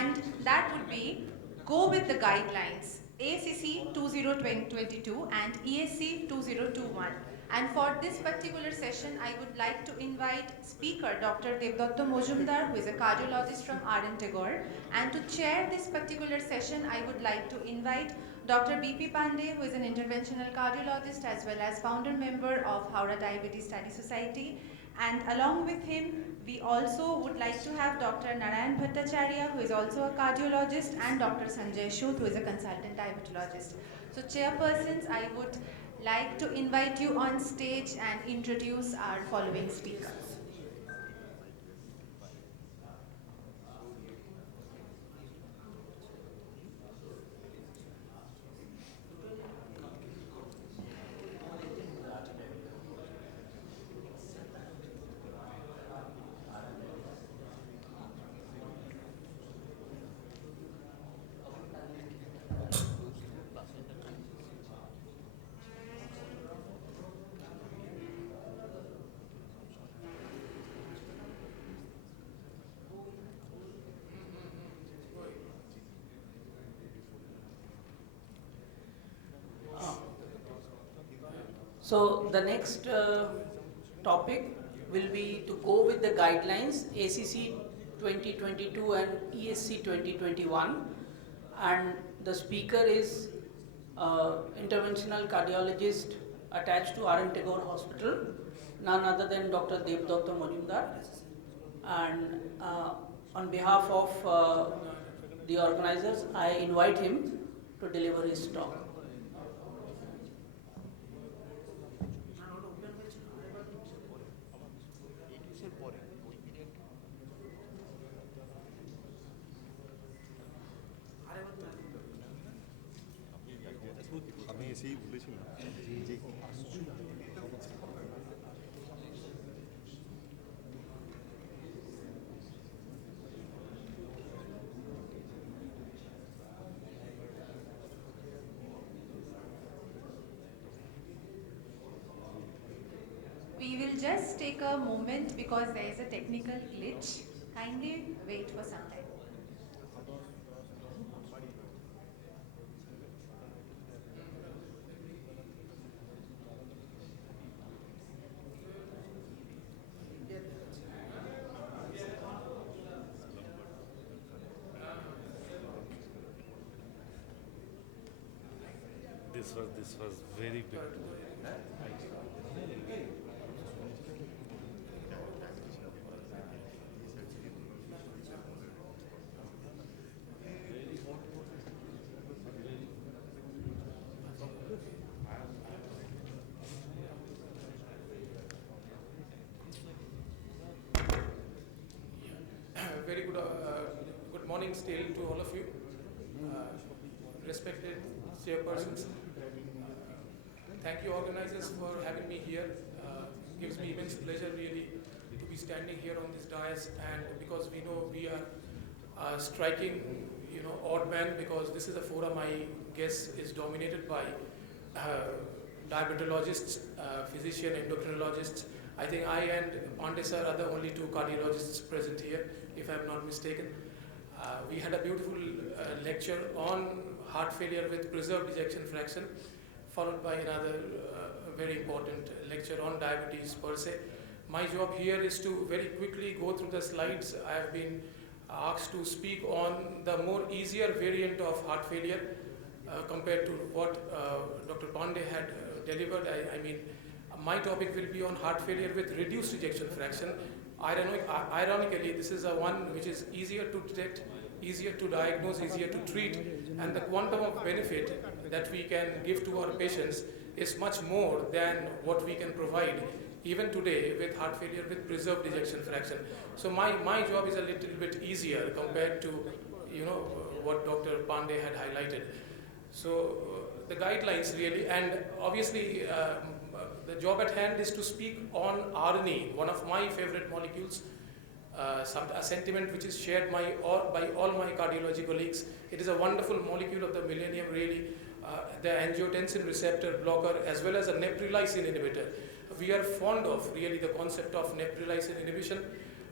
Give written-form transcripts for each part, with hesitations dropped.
and that would be Go with the Guidelines, ACC 2022 and ESC 2021. And for this particular session, I would like to invite speaker Dr. DebButta Majumdar, who is a cardiologist from RN Tagore. And to chair this particular session, I would like to invite Dr. BP Pandey, who is an interventional cardiologist as well as founder member of Howrah Diabetes Study Society. And along with him, we also would like to have Dr. Narayan Bhattacharya, who is also a cardiologist, and Dr. Sanjay Shut, who is a consultant diabetologist. So chairpersons, I would like to invite you on stage and introduce our following speakers. So the next topic will be to go with the guidelines ACC 2022 and ESC 2021, and the speaker is interventional cardiologist attached to RN Tagore Hospital, none other than Dr. DebButta Majumdar, and on behalf of the organizers, I invite him to deliver his talk. We will just take a moment because there is a technical glitch. Kindly wait for some time. This was very good. Very good morning still to all of you, respected chairpersons. Thank you organizers for having me here. Gives me immense pleasure really to be standing here on this dais, and because we know we are striking, odd man, because this is a forum I guess is dominated by diabetologists, physician, endocrinologists. I think I and Pandey sir are the only two cardiologists present here, if I'm not mistaken. We had a beautiful lecture on heart failure with preserved ejection fraction, followed by another very important lecture on diabetes per se. My job here is to very quickly go through the slides. I have been asked to speak on the more easier variant of heart failure compared to what Dr. Pandey had delivered. I mean, my topic will be on heart failure with reduced ejection fraction. Ironically, this is a one which is easier to detect, easier to diagnose, easier to treat, and the quantum of benefit that we can give to our patients is much more than what we can provide even today with heart failure with preserved ejection fraction. So my job is a little bit easier compared to what Dr. Pandey had highlighted. So the guidelines really, and obviously the job at hand is to speak on RNA, one of my favorite molecules, a sentiment which is shared by all my cardiology colleagues. It is a wonderful molecule of the millennium really, the angiotensin receptor blocker as well as a neprilysin inhibitor. We are fond of really the concept of neprilysin inhibition.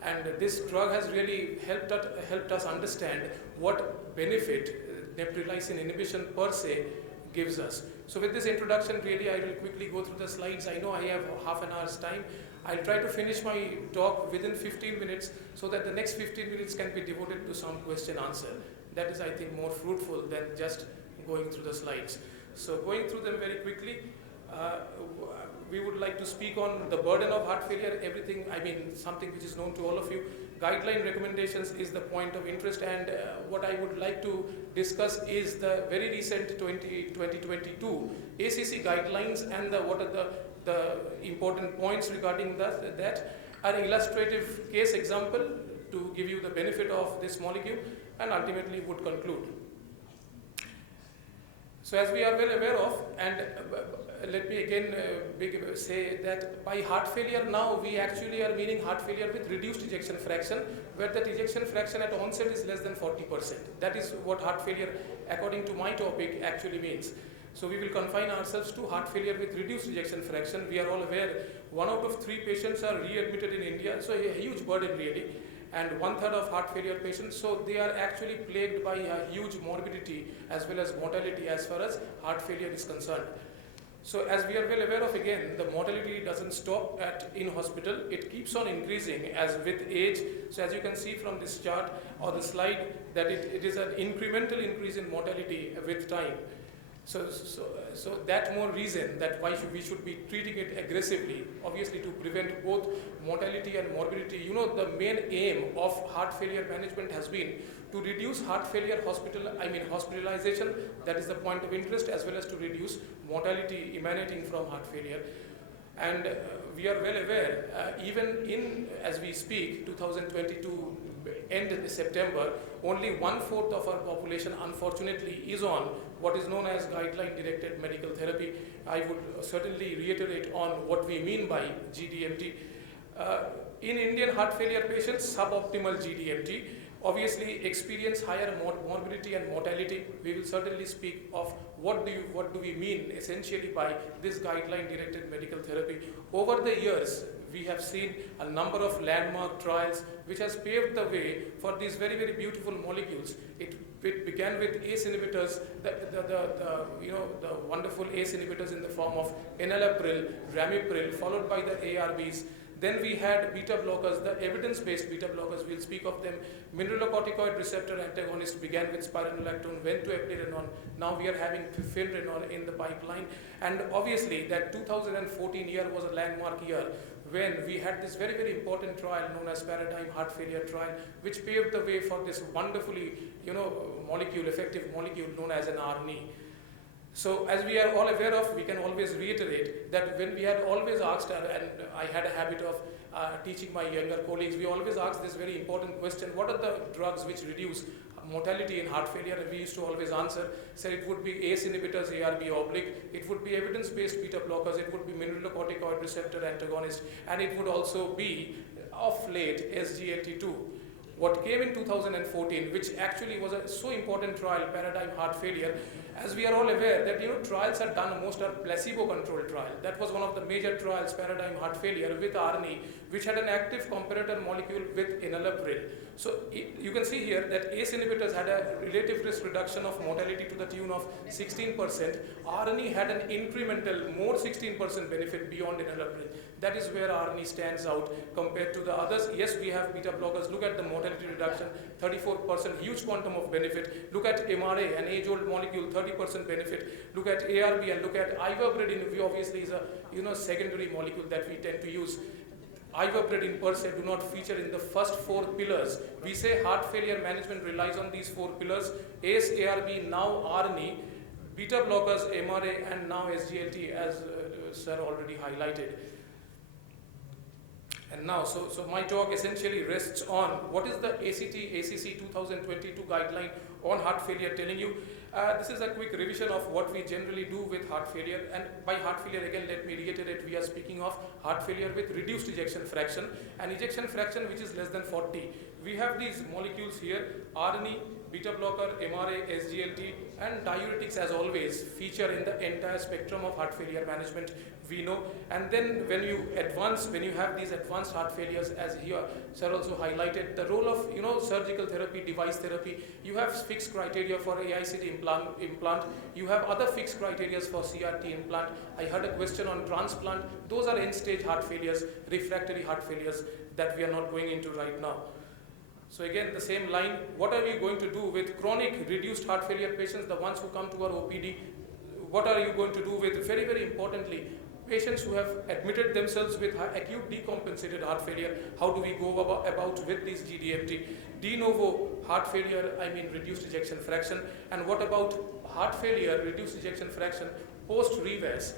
And this drug has really helped us understand what benefit neprilysin inhibition per se gives us. So with this introduction, really, I will quickly go through the slides. I know I have half an hour's time. I'll try to finish my talk within 15 minutes so that the next 15 minutes can be devoted to some question answer. That is, I think, more fruitful than just going through the slides. So going through them very quickly, we would like to speak on the burden of heart failure, everything, I mean, something which is known to all of you. Guideline recommendations is the point of interest, and what I would like to discuss is the very recent 2022 ACC guidelines and what are the important points regarding that. An illustrative case example to give you the benefit of this molecule, and ultimately would conclude. So as we are well aware of, and let me again say that by heart failure now we actually are meaning heart failure with reduced ejection fraction, where that ejection fraction at onset is less than 40%. That is what heart failure, according to my topic, actually means. So we will confine ourselves to heart failure with reduced ejection fraction. We are all aware 1 out of 3 patients are readmitted in India, so a huge burden really. And 1/3 of heart failure patients, so they are actually plagued by a huge morbidity as well as mortality as far as heart failure is concerned. So as we are well aware of, again, the mortality doesn't stop in hospital, it keeps on increasing as with age. So as you can see from this chart or the slide, that it is an incremental increase in mortality with time. So that more reason that why we should be treating it aggressively, obviously to prevent both mortality and morbidity. You know, the main aim of heart failure management has been to reduce heart failure hospitalization, that is the point of interest, as well as to reduce mortality emanating from heart failure. And we are well aware, even as we speak, 2022 end September, only 1/4 of our population unfortunately is on what is known as guideline directed medical therapy. I would certainly reiterate on what we mean by GDMT. In Indian heart failure patients, suboptimal GDMT obviously experience higher morbidity and mortality. We will certainly speak of what do we mean essentially by this guideline directed medical therapy. Over the years, we have seen a number of landmark trials which has paved the way for these very, very beautiful molecules. It began with ACE inhibitors, the wonderful ACE inhibitors in the form of enalapril, ramipril, followed by the ARBs. Then we had beta blockers, the evidence-based beta blockers, we'll speak of them. Mineralocorticoid receptor antagonist began with spironolactone, went to eplerenone. Now we are having philrenone in the pipeline. And obviously that 2014 year was a landmark year when we had this very, very important trial known as Paradigm Heart Failure Trial, which paved the way for this wonderfully, effective molecule known as an RNA. So as we are all aware of, we can always reiterate that when we had always asked, and I had a habit of teaching my younger colleagues, we always ask this very important question: what are the drugs which reduce mortality in heart failure? And we used to always answer, say it would be ACE inhibitors, ARB oblique, it would be evidence-based beta blockers, it would be mineralocorticoid receptor antagonist, and it would also be, of late, SGLT2. What came in 2014, which actually was a so important trial, Paradigm Heart Failure, as we are all aware that trials are done, most are placebo-controlled trial. That was one of the major trials, Paradigm Heart Failure with RNA, which had an active comparator molecule with enalapril. So you can see here that ACE inhibitors had a relative risk reduction of mortality to the tune of 16%. RNA had an incremental more 16% benefit beyond enalapril. That is where RNA stands out compared to the others. Yes, we have beta blockers. Look at the mortality reduction, 34%, huge quantum of benefit. Look at MRA, an age-old molecule, 30% benefit. Look at ARB and look at ivabradine. We obviously is a secondary molecule that we tend to use. Ivabradine per se do not feature in the first 4 pillars. We say heart failure management relies on these 4 pillars: ACE, ARB, now RNA, beta blockers, MRA, and now SGLT, as sir already highlighted. And now, so my talk essentially rests on what is the ACC 2022 guideline on heart failure telling you. This is a quick revision of what we generally do with heart failure. And by heart failure, again, let me reiterate, we are speaking of heart failure with reduced ejection fraction, and ejection fraction which is less than 40. we have these molecules here, RNE, beta blocker, MRA, SGLT, and diuretics as always feature in the entire spectrum of heart failure management, we know. And then when you have these advanced heart failures, as here sir also highlighted, the role of surgical therapy, device therapy, you have fixed criteria for AICD implant, you have other fixed criteria for CRT implant. I heard a question on transplant. Those are end-stage heart failures, refractory heart failures that we are not going into right now. So again, the same line, what are we going to do with chronic reduced heart failure patients, the ones who come to our OPD? What are you going to do with, very, very importantly, patients who have admitted themselves with acute decompensated heart failure? How do we go about with these GDMT? De novo heart failure, reduced ejection fraction. And what about heart failure, reduced ejection fraction, post-REVAS,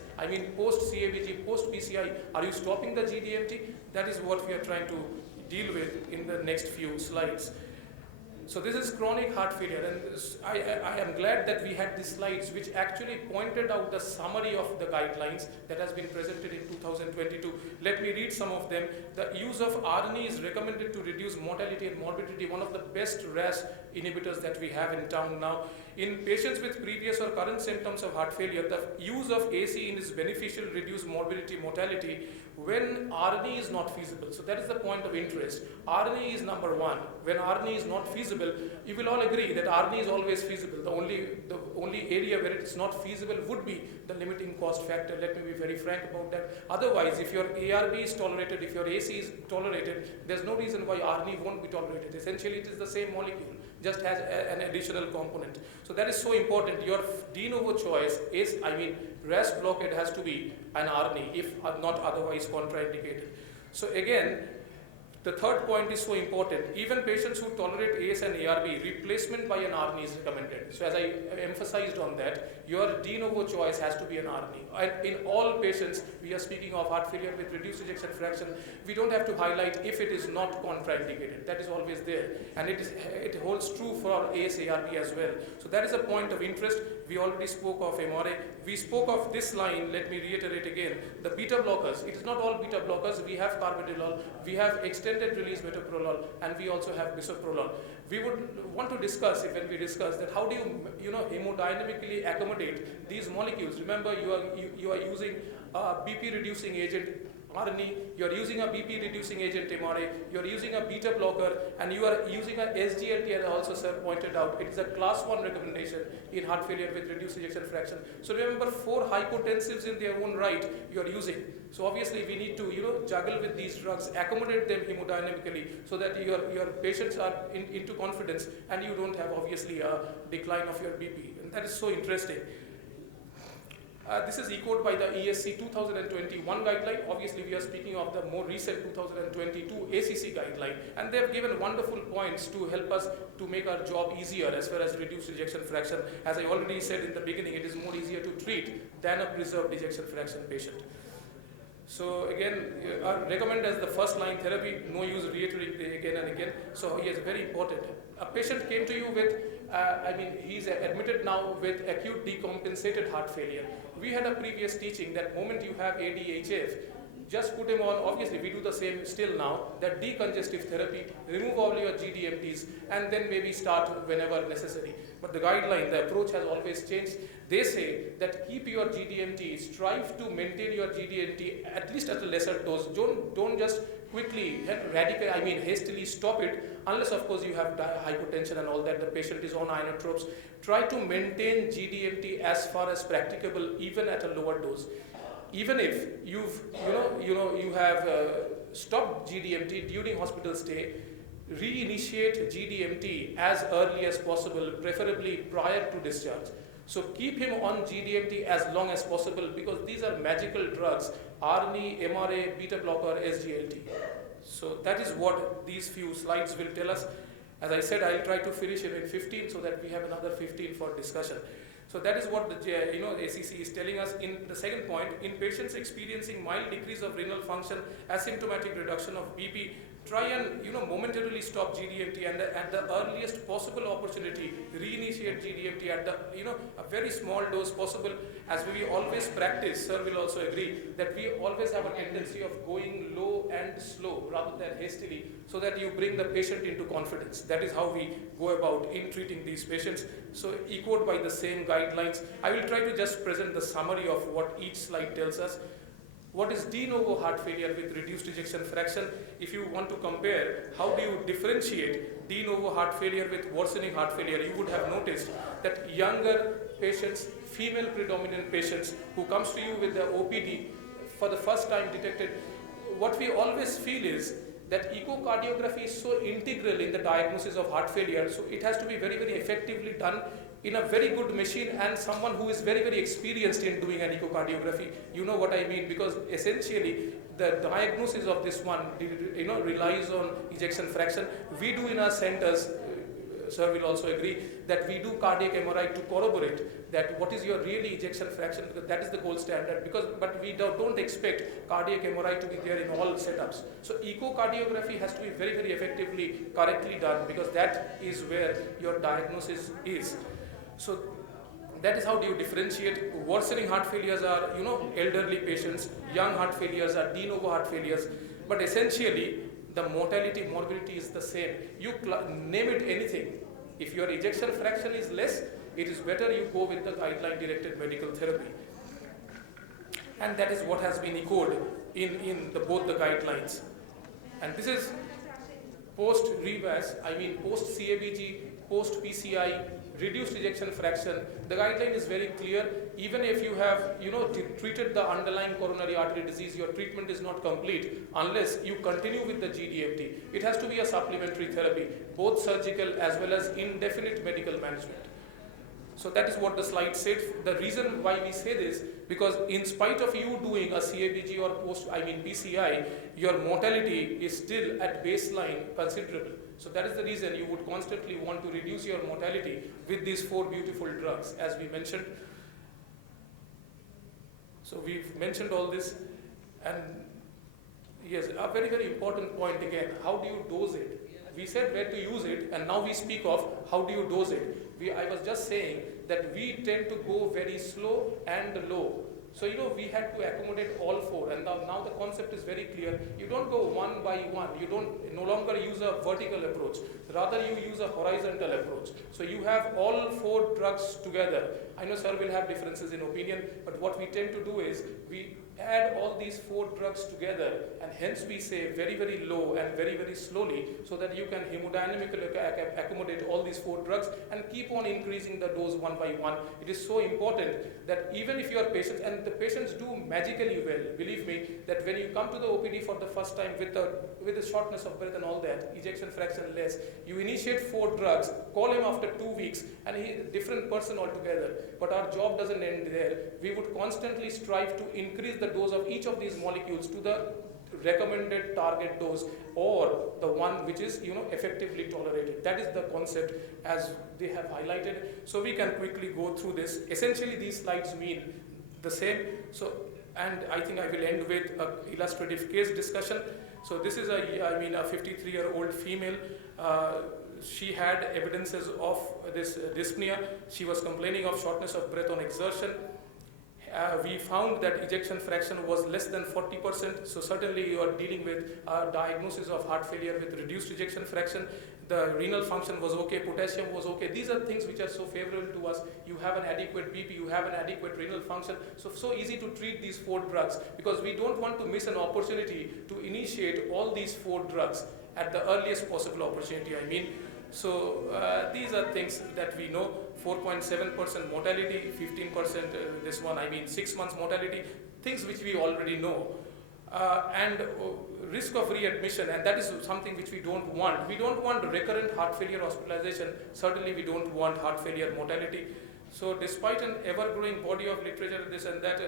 post-CABG, post-PCI? Are you stopping the GDMT? That is what we are trying to deal with in the next few slides. So this is chronic heart failure, and I am glad that we had these slides which actually pointed out the summary of the guidelines that has been presented in 2022. Let me read some of them. The use of RNE is recommended to reduce mortality and morbidity, one of the best RAS inhibitors that we have in town now. In patients with previous or current symptoms of heart failure, the use of ACE is beneficial to reduce morbidity, mortality when RNE is not feasible. So that is the point of interest. RNE is number one. When RNE is not feasible, you will all agree that RNE is always feasible. The only area where it is not feasible would be the limiting cost factor. Let me be very frank about that. Otherwise, if your ARB is tolerated, if your AC is tolerated, there's no reason why RNE won't be tolerated. Essentially, it is the same molecule, just has an additional component. So that is so important. Your de novo choice is, RAS blockade has to be an RNE, if not otherwise contraindicated. So again, the third point is so important. Even patients who tolerate AS and ARB, replacement by an RNE is recommended. So as I emphasized on that, your de novo choice has to be an RNE. And in all patients, we are speaking of heart failure with reduced ejection fraction. We don't have to highlight if it is not contraindicated. That is always there. And it holds true for AS, ARB as well. So that is a point of interest. We already spoke of MRA. We spoke of this line, let me reiterate again, the beta blockers. It is not all beta blockers. We have carvedilol, we have extended release metoprolol, and we also have bisoprolol. We would want to discuss, when we discuss that, how do you hemodynamically accommodate these molecules? Remember, you are using BP reducing agent RNE, you are using a BP reducing agent MRA, you are using a beta blocker, and you are using a SGLT, as also sir pointed out. It is a class 1 recommendation in heart failure with reduced ejection fraction. So remember, 4 hypotensives in their own right you are using. So obviously we need to juggle with these drugs, accommodate them hemodynamically so that your patients are into confidence and you don't have obviously a decline of your BP. And that is so interesting. This is echoed by the ESC 2021 guideline. Obviously, we are speaking of the more recent 2022 ACC guideline, and they have given wonderful points to help us to make our job easier as far as reduced ejection fraction. As I already said in the beginning, it is more easier to treat than a preserved ejection fraction patient. So again, I recommend as the first line therapy, no use reiterating again and again. So yes, very important. A patient came to you with, he's admitted now with acute decompensated heart failure. We had a previous teaching that moment you have ADHF, just put him on, obviously we do the same still now, that decongestive therapy, remove all your GDMTs, and then maybe start whenever necessary. But the guideline, the approach has always changed. They say that keep your GDMT, strive to maintain your GDMT at least at a lesser dose. Don't just quickly, hastily stop it, unless of course you have hypotension and all that, the patient is on inotropes. Try to maintain GDMT as far as practicable, even at a lower dose. Even if you have stopped GDMT during hospital stay, reinitiate GDMT as early as possible, preferably prior to discharge. So keep him on GDMT as long as possible, because these are magical drugs, RNE, MRA, beta blocker, SGLT. So that is what these few slides will tell us. As I said, I'll try to finish it in 15 so that we have another 15 for discussion. So that is what the ACC is telling us. In the second point, in patients experiencing mild decrease of renal function, asymptomatic reduction of BP, try and momentarily stop GDMT and at the earliest possible opportunity reinitiate GDMT at the a very small dose possible. As we always practice, sir will also agree that we always have a tendency of going low and slow rather than hastily, so that you bring the patient into confidence. That is how we go about in treating these patients. So echoed by the same guidelines, I will try to just present the summary of what each slide tells us. What is de novo heart failure with reduced ejection fraction? If you want to compare, how do you differentiate de novo heart failure with worsening heart failure? You would have noticed that younger patients, female predominant patients who comes to you with the OPD for the first time detected, what we always feel is that echocardiography is so integral in the diagnosis of heart failure, so it has to be very, very effectively done in a very good machine and someone who is very, very experienced in doing an echocardiography. You know what I mean, because essentially the diagnosis of this one relies on ejection fraction. We do in our centers, sir will also agree, that we do cardiac MRI to corroborate that what is your really ejection fraction, because that is the gold standard. But we don't expect cardiac MRI to be there in all setups. So echocardiography has to be very, very effectively, correctly done, because that is where your diagnosis is. So that is how do you differentiate. Worsening heart failures are, elderly patients. Young heart failures are de novo heart failures. But essentially, the mortality, morbidity is the same. You name it anything. If your ejection fraction is less, it is better you go with the guideline-directed medical therapy. And that is what has been echoed in both the guidelines. And this is post-REVAS, post-CABG, post-PCI, reduced ejection fraction. The guideline is very clear. Even if you have treated the underlying coronary artery disease, your treatment is not complete unless you continue with the GDMT. It has to be a supplementary therapy, both surgical as well as indefinite medical management. So that is what the slide said. The reason why we say this, because in spite of you doing a CABG or PCI, your mortality is still at baseline considerable. So that is the reason you would constantly want to reduce your mortality with these 4 beautiful drugs, as we mentioned. So we've mentioned all this, and yes, a very, very important point again, how do you dose it? We said where to use it, and now we speak of how do you dose it. I was just saying that we tend to go very slow and low. So, we had to accommodate all 4, and now the concept is very clear. You don't go one by one. You no longer use a vertical approach. Rather, you use a horizontal approach. So you have all 4 drugs together. I know sir will have differences in opinion, but what we tend to do is we add all these 4 drugs together, and hence we say very, very low and very, very slowly, so that you can hemodynamically accommodate all these 4 drugs and keep on increasing the dose one by one. It is so important that even if your patients, and the patients do magically well, believe me, that when you come to the OPD for the first time with the shortness of breath and all that, ejection fraction less, you initiate 4 drugs, call him after 2 weeks, and he is a different person altogether. But our job doesn't end there. We would constantly strive to increase the dose of each of these molecules to the recommended target dose, or the one which is effectively tolerated. That is the concept as they have highlighted. So we can quickly go through this. Essentially these slides mean the same. So, and I think I will end with an illustrative case discussion. So this is a 53-year-old female. She had evidences of this dyspnea. She was complaining of shortness of breath on exertion. We found that ejection fraction was less than 40%. So certainly you are dealing with a diagnosis of heart failure with reduced ejection fraction. The renal function was okay, potassium was okay. These are things which are so favorable to us. You have an adequate BP, you have an adequate renal function. So easy to treat these 4 drugs, because we don't want to miss an opportunity to initiate all these 4 drugs at the earliest possible opportunity. So these are things that we know. 4.7% mortality, 15% 6 months mortality, things which we already know. And risk of readmission, and that is something which we don't want. We don't want recurrent heart failure hospitalization. Certainly we don't want heart failure mortality. So despite an ever-growing body of literature, this and that,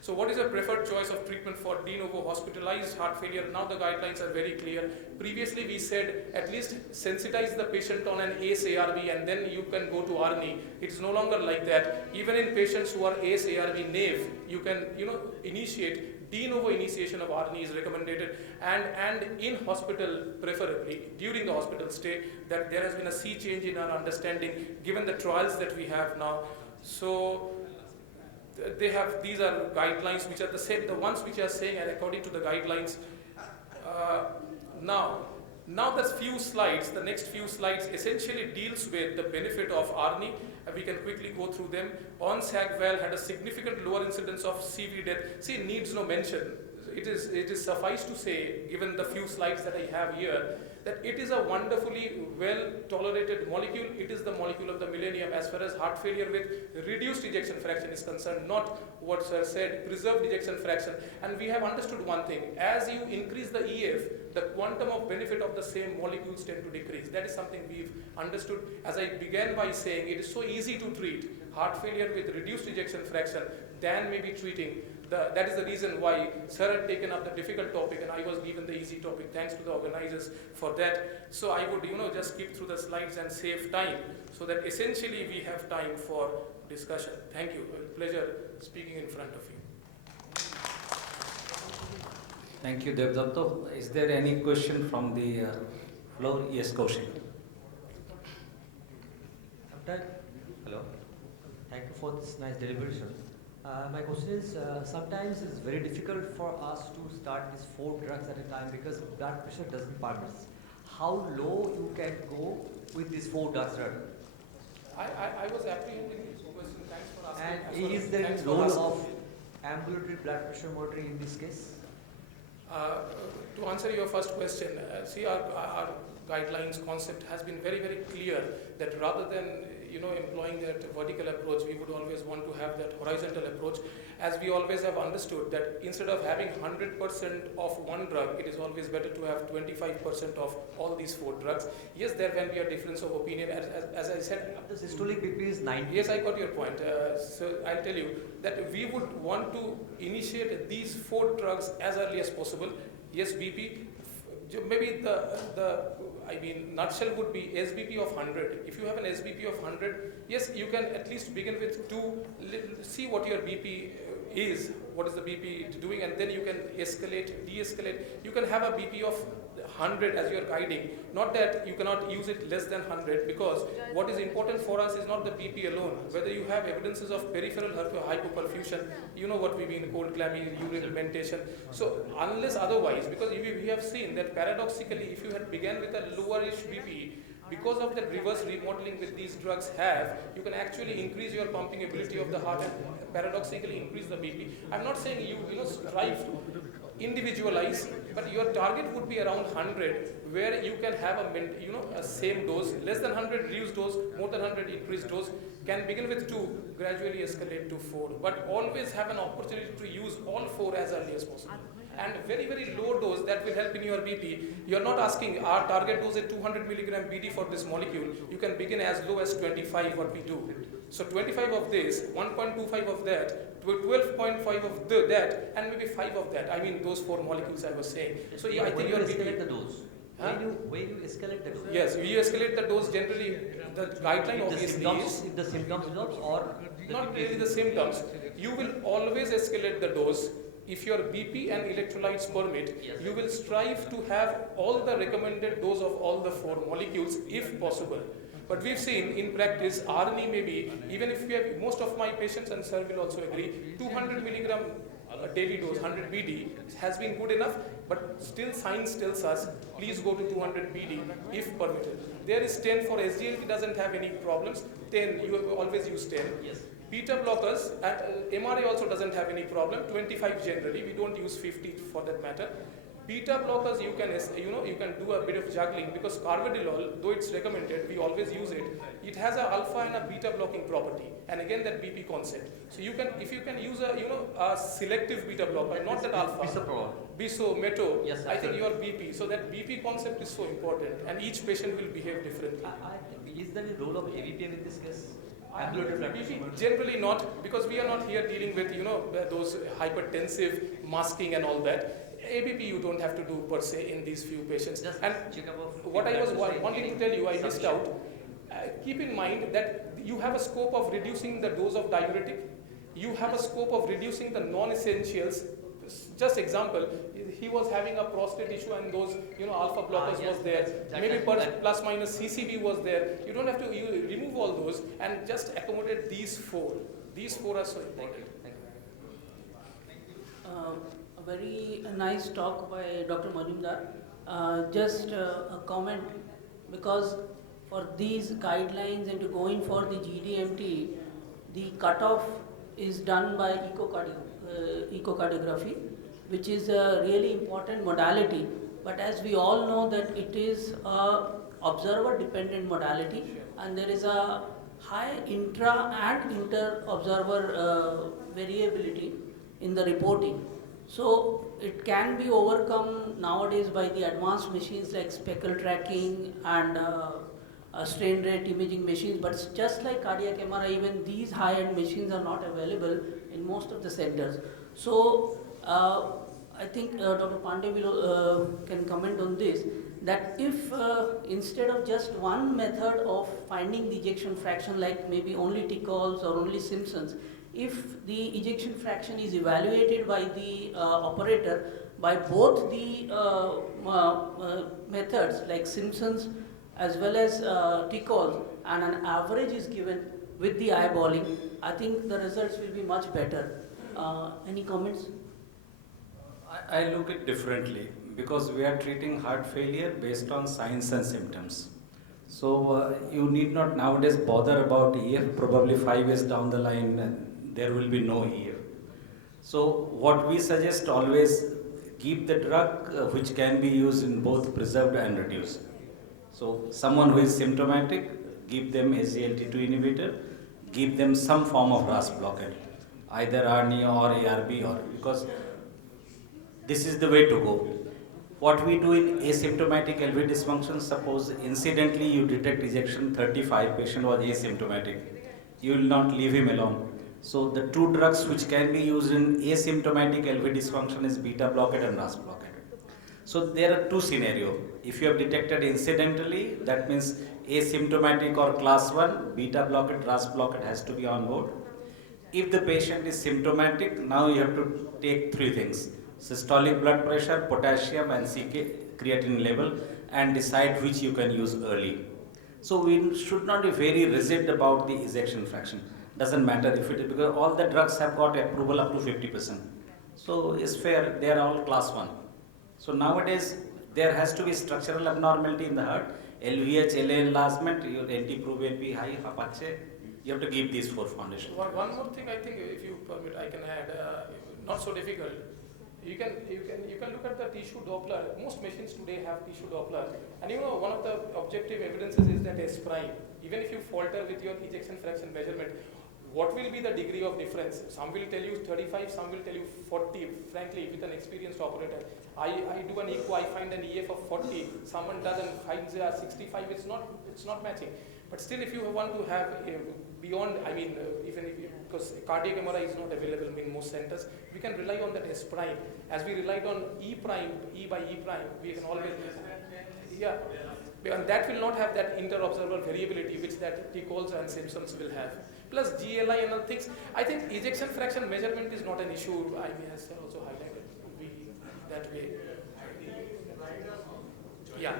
so what is a preferred choice of treatment for de novo hospitalized heart failure? Now the guidelines are very clear. Previously we said at least sensitize the patient on an ACE-ARB and then you can go to ARNI. It is no longer like that. Even in patients who are ACE-ARB naive, you can initiate de novo initiation of RNE is recommended, and in hospital preferably, during the hospital stay, that there has been a sea change in our understanding given the trials that we have now. So these are guidelines which are the same, the ones which are saying and according to the guidelines. Now the next few slides essentially deals with the benefit of RNE. We can quickly go through them. On-sag-val had a significant lower incidence of CV death. See, it needs no mention. It is suffice to say, given the few slides that I have here, that it is a wonderfully well-tolerated molecule. It is the molecule of the millennium as far as heart failure with reduced ejection fraction is concerned, not what sir said, preserved ejection fraction. And we have understood one thing, as you increase the EF, the quantum of benefit of the same molecules tend to decrease. That is something we've understood. As I began by saying, it is so easy to treat heart failure with reduced ejection fraction than maybe treating. That is the reason why sir had taken up the difficult topic and I was given the easy topic. Thanks to the organizers for that. So I would just skip through the slides and save time so that essentially we have time for discussion. Thank you. Pleasure speaking in front of you. Thank you, DebButta. Is there any question from the floor? Yes, Kaushik. Hello. Thank you for this nice deliberation. My question is, sometimes it's very difficult for us to start these 4 drugs at a time because blood pressure doesn't permit. How low you can go with these 4 drugs? I was apprehending this question. Thanks for asking. And is there any role of ambulatory blood pressure monitoring in this case? To answer your first question, see our guidelines concept has been very, very clear that rather than employing that vertical approach, we would always want to have that horizontal approach, as we always have understood that instead of having 100% of one drug, it is always better to have 25% of all these 4 drugs. Yes, there can be a difference of opinion, as I said. The systolic BP is 90. Yes, I got your point. So I'll tell you that we would want to initiate these 4 drugs as early as possible. Yes, BP, maybe nutshell would be SBP of 100. If you have an SBP of 100, yes, you can at least begin with 2, see what your BP is, what is the BP doing, and then you can escalate, de-escalate. You can have a BP of 100 as your guiding, not that you cannot use it less than 100, because what is important for us is not the BP alone. Whether you have evidences of peripheral hypoperfusion, you know what we mean, cold clammy, urine pigmentation. So unless otherwise, because we have seen that paradoxically, if you had began with a lowerish BP, because of the reverse remodeling with these drugs you can actually increase your pumping ability of the heart and paradoxically increase the BP. I'm not saying you strive to individualize, but your target would be around 100, where you can have a same dose, less than 100 reduced dose, more than 100 increased dose, can begin with 2, gradually escalate to 4, but always have an opportunity to use all 4 as early as possible. And very, very low dose that will help in your BP. You're not asking our target dose is 200 milligram BD for this molecule. You can begin as low as 25, what we do. So 25 of this, 1.25 of that, 12.5 of that, and maybe 5 of that. I mean those 4 molecules I was saying. So yeah, I think your BP. Escalate the dose. When you escalate the dose? Yes, you escalate the dose generally. The guideline obviously is. If the symptoms develops or not really the symptoms. You will always escalate the dose. If your BP and electrolytes permit, you will strive to have all the recommended dose of all the 4 molecules if possible. But we've seen in practice, RNE may be, even if we have, most of my patients, and sir will also agree, 200 milligram daily dose, 100 BD has been good enough, but still science tells us, please go to 200 BD if permitted. There is 10 for SGLT, doesn't have any problems. 10, you always use 10. Yes. Beta blockers, MRA also doesn't have any problem, 25 generally, we don't use 50 for that matter. Beta blockers, you can do a bit of juggling, because carvedilol, though it's recommended, we always use it. It has an alpha and a beta blocking property, and again that BP concept. So you can, if you can use a selective beta blocker, not that alpha. Biso, meto, yes, I think your BP. So that BP concept is so important, and each patient will behave differently. Is there a role of AVPM in this case? Generally not, because we are not here dealing with those hypertensive masking and all that. ABP you don't have to do per se in these few patients. And what I was wanting to tell you, I missed out. Keep in mind that you have a scope of reducing the dose of diuretic. You have a scope of reducing the non-essentials just example, he was having a prostate issue and those, alpha blockers Yes, was there. Maybe plus minus CCB was there. You don't have to remove all those and just accommodate these four. These four are so important. Thank you. A very nice talk by Dr. Majumdar. Just a comment, because for these guidelines and to go in for the GDMT, the cutoff is done by echocardiography, which is a really important modality. But as we all know that it is a observer-dependent modality, and there is a high intra and inter-observer variability in the reporting. So it can be overcome nowadays by the advanced machines like speckle tracking and strain rate imaging machines, but it's just like cardiac MRI, even these high-end machines are not available in most of the centers. So I think Dr. Pandey can comment on this, that if instead of just one method of finding the ejection fraction, like maybe only Tichol's or only Simpson's, if the ejection fraction is evaluated by the operator by both the methods like Simpson's as well as Tichol's, and an average is given with the eyeballing, I think the results will be much better. Any comments? I look at differently, because we are treating heart failure based on signs and symptoms. So you need not nowadays bother about EF. Probably 5 years down the line, there will be no EF. So what we suggest, always keep the drug which can be used in both preserved and reduced. So someone who is symptomatic, give them SGLT2 inhibitor, give them some form of RAS blockade, either ARNI or ARB, or because this is the way to go. What we do in asymptomatic LV dysfunction, suppose incidentally you detect ejection 35, patient was asymptomatic, you will not leave him alone. So the two drugs which can be used in asymptomatic LV dysfunction is beta blockade and RAS blockade. So there are two scenarios. If you have detected incidentally, that means asymptomatic or class 1, beta blockade, RAS blockade has to be on board. If the patient is symptomatic, now you have to take 3 things: systolic blood pressure, potassium and CK creatinine level, and decide which you can use early. So we should not be very rigid about the ejection fraction. Doesn't matter if it is, because all the drugs have got approval up to 50%. So it's fair, they are all class 1. So nowadays there has to be structural abnormality in the heart, LVH, LA enlargement, your NT-proBNP high, Apache. You have to give these 4 foundations. One more thing, I think, if you permit, I can add. Not so difficult. You can look at the tissue Doppler. Most machines today have tissue Doppler, and one of the objective evidences is that S prime. Even if you falter with your ejection fraction measurement, what will be the degree of difference? Some will tell you 35, some will tell you 40. Frankly, with an experienced operator, I do an echo, I find an EF of 40. Someone does and finds a 65. It's not matching. But still, if you want to have beyond, even if because cardiac MRI is not available in most centers, we can rely on that S prime. As we relied on E prime, E by E prime, we can always, yeah. And that will not have that inter-observer variability which that Tichol's and Simpson's will have. Plus GLI and other things. I think ejection fraction measurement is not an issue. IB has also highlighted to be that way. Yeah.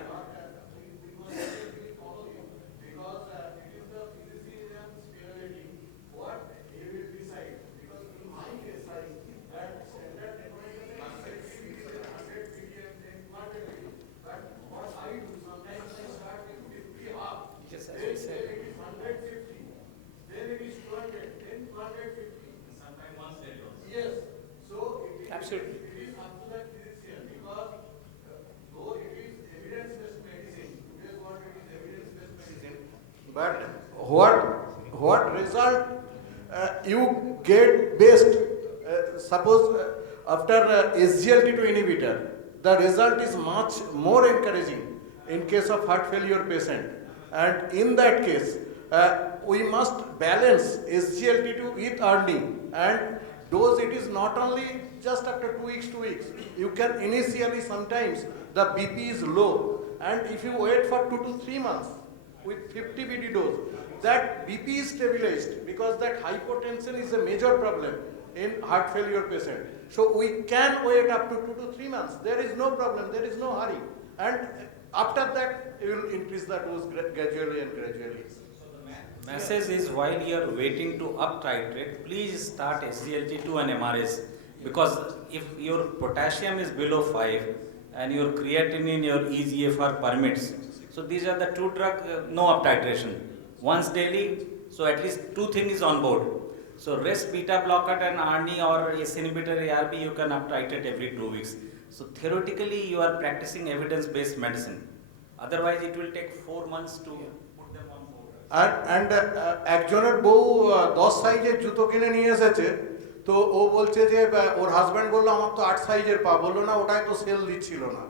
Yes, as we said. Absolutely. But what result you get best? Suppose after SGLT2 inhibitor, the result is much more encouraging in case of heart failure patient. And in that case, we must balance SGLT2 with ARNI, and dose it is not only just after 2 weeks, 2 weeks. You can initially sometimes the BP is low, and if you wait for 2 to 3 months with 50 BD dose, that BP is stabilized, because that hypotension is a major problem. in heart failure patient. So we can wait up to 2 to 3 months. There is no problem, there is no hurry. And after that, you will increase the dose gradually and gradually. Message is while you are waiting to up titrate, please start SGLT2 and MRS, because if your potassium is below 5 and your creatinine, your eGFR permits, so these are the two drugs, no up titration. Once daily, so at least two things is on board. So rest beta blocker and ARNI or ACE inhibitor ARB you can up titrate every 2 weeks. So theoretically you are practicing evidence-based medicine. Otherwise it will take 4 months to put them on board. And একজনের বউ 10 সাইজের জুতো কিনে নিয়ে এসেছে, তো ও বলছে যে ওর হাজব্যান্ড বললো আমার তো 8 সাইজের পা, বললো না ওটাই তো সেল দিচ্ছিল না।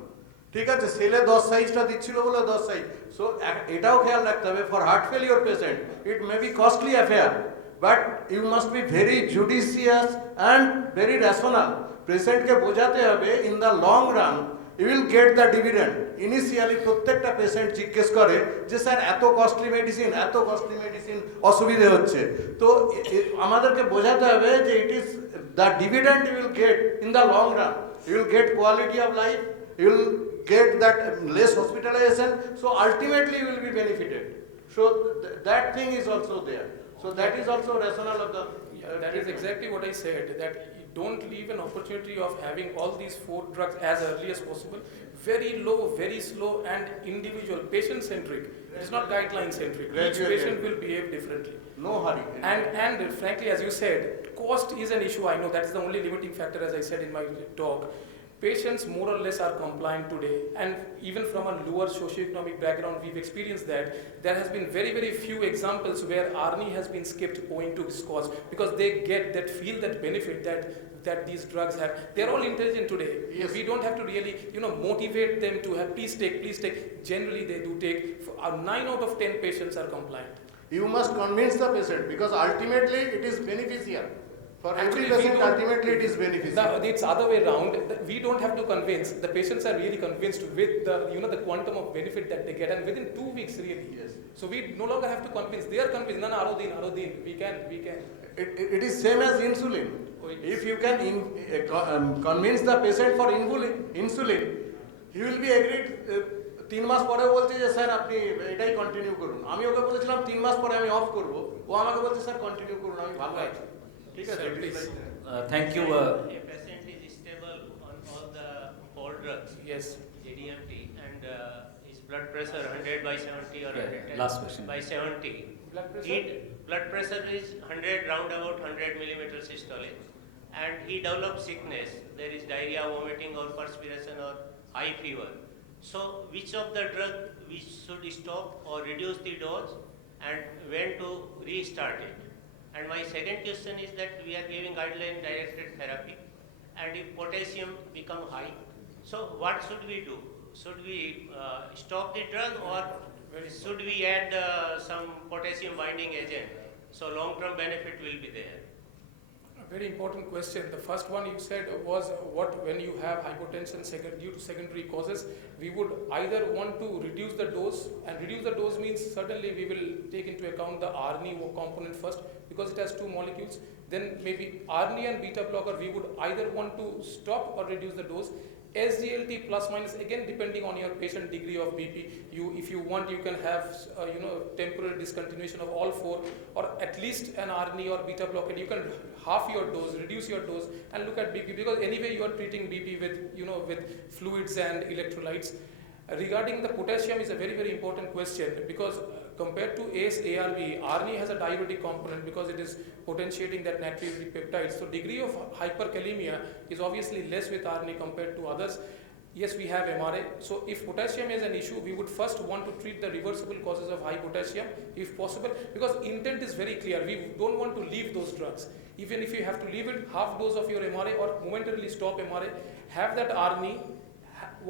ঠিক আছে, সেলে 10 সাইজটা দিচ্ছিল বলে 10 সাইজ। সো এটাও খেয়াল রাখতে হবে, for heart failure patient it may be costly affair, but you must be very judicious and very rational. পেশেন্টকে বোঝাতে হবে in the long run you will get the dividend. Initially প্রত্যেকটা পেশেন্ট জিজ্ঞেস করে যে স্যার এত কস্টলি মেডিসিন অসুবিধে হচ্ছে, তো আমাদেরকে বোঝাতে হবে যে it is the dividend you will get in the long run, you will get quality of life, you will get that less hospitalization, so ultimately you will be benefited. So that thing is also there. So that is also rationale of the that is exactly what I said, that you don't leave an opportunity of having all these 4 drugs as early as possible. Very low, very slow and individual, patient-centric. It is not guideline-centric. Each patient will behave differently. No hurry. And frankly, as you said, cost is an issue. I know that is the only limiting factor, as I said in my talk. Patients more or less are compliant today, and even from a lower socioeconomic background, we've experienced that there has been very, very few examples where ARNI has been skipped owing to this cost, because they get that, feel that benefit that these drugs have. They're all intelligent today. Yes. We don't have to really, motivate them to have, please take. Generally, they do take. 9 out of 10 patients are compliant. You must convince the patient, because ultimately it is beneficial. For every Actually, patient, ultimately it is beneficial. It's other way around. We don't have to convince. The patients are really convinced with the quantum of benefit that they get, and within 2 weeks, really. Yes. So we no longer have to convince. They are convinced. No, Arodin. We can. It is same as insulin. If you can convince the patient for insulin, he will be agreed. 3 মাস পরে বলছে যে sir আপনি এটাই continue করুন। আমি ওকে বলেছিলাম 3 মাস পরে আমি অফ করব, ও আমাকে বলছে স্যার কন্টিনিউ করুন, আমি ভালো আছি। ঠিক আছে, Please. Thank you. A patient is stable on all the 4 drugs, Yes. JDMT, and his blood pressure 100/70 or Yeah, 110 last question. by 70. Blood pressure? Blood pressure is 100 round about 100 millimeter systolic, and he develops sickness. There is diarrhea, vomiting, or perspiration, or high fever. So, which of the drug we should stop or reduce the dose, and when to restart it? And my second question is that we are giving guideline directed therapy, and if potassium become high, so what should we do? Should we stop the drug, or should we add some potassium binding agent? So long term benefit will be there. A very important question. The first one you said was what when you have hypotension due to secondary causes, we would either want to reduce the dose, and reduce the dose means certainly we will take into account the ARNI component first, because it has 2 molecules. Then maybe ARNI and beta blocker, we would either want to stop or reduce the dose. SGLT plus minus, again depending on your patient degree of BP, if you want, you can have temporary discontinuation of all 4, or at least an ARNI or beta blocker. You can half your dose, reduce your dose, and look at BP, because anyway you are treating BP with with fluids and electrolytes. Regarding the potassium is a very, very important question, because compared to ACE ARB, ARNI has a diuretic component because it is potentiating that natriuretic peptide. So degree of hyperkalemia is obviously less with ARNI compared to others. Yes, we have MRA. So if potassium is an issue, we would first want to treat the reversible causes of high potassium if possible, because intent is very clear. We don't want to leave those drugs. Even if you have to leave it, half dose of your MRA or momentarily stop MRA, have that ARNI.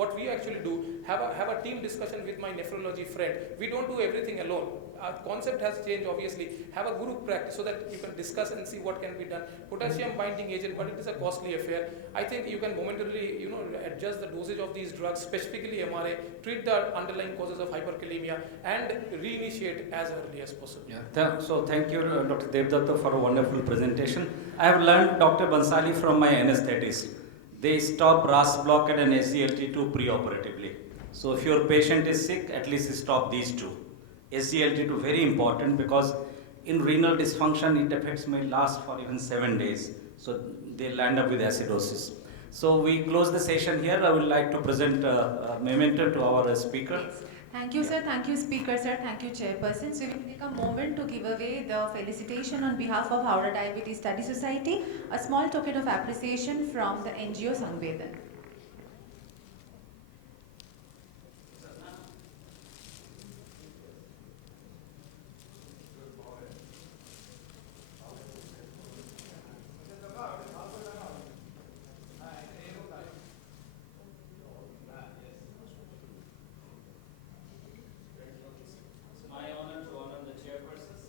What we actually do, have a team discussion with my nephrology friend. We don't do everything alone. our concept has changed obviously. Have a group practice so that you can discuss and see what can be done. Potassium binding agent, but it is a costly affair. I think you can momentarily, adjust the dosage of these drugs, specifically MRA, treat the underlying causes of hyperkalemia, and reinitiate as early as possible. So thank you, Dr. DebButta, for a wonderful presentation. I have learned, Dr. Bansali, from my anesthetists. They stop RAS block and an SGLT2 preoperatively. So if your patient is sick, at least stop these two. SGLT2 very important because in renal dysfunction, it affects may last for even 7 days. So they land up with acidosis. So we close the session here. I would like to present a memento to our speaker. Yes. Thank you, sir. Thank you, speaker, sir. Thank you, chairperson. So we will take a moment to give away the felicitation on behalf of Howrah Diabetes Study Society, a small token of appreciation from the NGO Sangvedan. My honor to honor the chairpersons.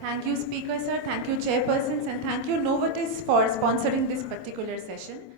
Thank you, speaker, sir. Thank you, chairpersons, and thank you, Novartis, for sponsoring this particular session.